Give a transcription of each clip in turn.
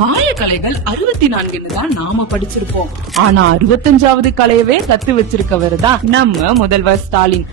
பாயக்கலைகள் அறுபத்தி நான்குன்னு தான் நாம படிச்சிருப்போம். ஆனா அறுபத்தஞ்சாவது கலையவே கத்து வச்சிருக்கவர் தான் நம்ம முதல்வர் ஸ்டாலின்.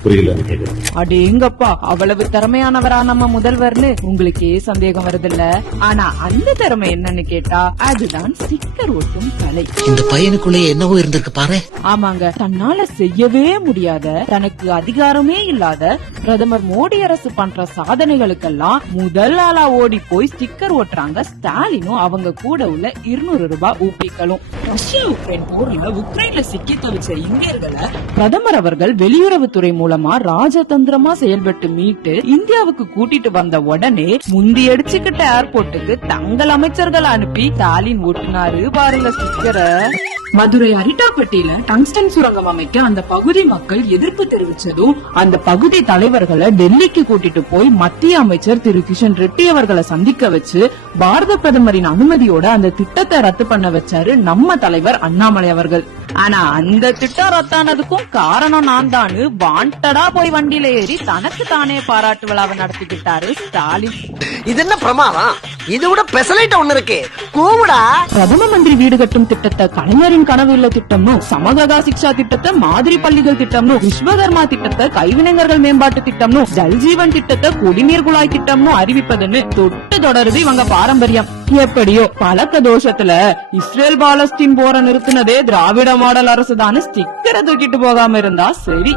அடேங்கப்பா அவ்வளவு திறமையானவரா நம்ம முதல்வர்னு உங்களுக்கே சந்தேகம் வருதுல்ல? ஆனா அந்த திறமை என்னன்னு கேட்டா அதுதான் ஸ்டிக்கர் ஒட்டும் கலை. இந்த பையனுக்குள்ளே என்னவோ இருந்திருக்கு பாரு ஆமாங்க தன்னால செய்யவே முடியாத தனக்கு அதிகாரமே இல்லாத பிரதமர் மோடி அரசு பண்ற சாதனைகளுக்கெல்லாம் முதல் ஆளா ஓடி போய் ஸ்டிக்கர் ஒட்டுறாங்க ஸ்டாலினும் அவங்க கூட உள்ள இருநூறு ரூபாய் ஊப்பிக்களும் ரஷ்யா உக்ரைன் போர்ல உக்ரைன்ல சிக்கி தவிச்ச இந்தியர்களை பிரதமர் அவர்கள் வெளியுறவுத்துறை மூலமா ராஜதந்திரமா செயல்பட்டு மீட்டு இந்தியாவுக்கு கூட்டிட்டு வந்த உடனே முந்தி அடிச்சுக்கிட்ட ஏர்போர்ட்டுக்கு தங்கள் அமைச்சர்கள் அனுப்பி ஸ்டாலின் ஓட்டுனாரு பாருங்க ஸ்டிக்கரை மதுரை அரிட்டாப்பட்டியில டங்ஸ்டன் சுரங்கம் அமைக்க அந்த பகுதி மக்கள் எதிர்ப்பு தெரிவிச்சதும் அந்த பகுதி தலைவர்களை டெல்லிக்கு கூட்டிட்டு போய் மத்திய அமைச்சர் திரு கிஷன் ரெட்டி அவர்களை சந்திக்க வச்சு பாரத பிரதமரின் அனுமதியோட அந்த திட்டத்தை ரத்து பண்ண வச்சாரு நம்ம தலைவர் அண்ணாமலை அவர்கள். ஆனா அந்த திட்டம் ரத்தானதுக்கும் காரணம் நான் தானு வாண்டடா போய் வண்டியில ஏறி தனக்கு தானே பாராட்டு விழாவை நடத்திக்கிட்டாரு ஸ்டாலின். இது என்ன பிரமாதம்? இது விட பெசலைட் ஒண்ணு இருக்கு. கூவுடா. பிரதம மந்திரி வீடு கட்டும் திட்டத்தை கலைஞரின் கனவு இல்ல திட்டம்னு சமகதா சிக்ஷா திட்டத்தை மாதிரி பள்ளிகள் திட்டம்னு விஸ்வகர்மா திட்டத்தை கைவினைஞர்கள் மேம்பாட்டு திட்டம்னு ஜல்ஜீவன் திட்டத்தை குடிநீர் குழாய் திட்டம்னு அறிவிப்பதுன்னு தொட்டு தொடருது இவங்க பாரம்பரியம். எப்படியோ பழக்க தோஷத்துல இஸ்ரேல் பாலஸ்தீன் போற நிறுத்தினதே திராவிட மாடல் அரசு ஸ்டிக்கரை தூக்கிட்டு போகாம இருந்தா சரி.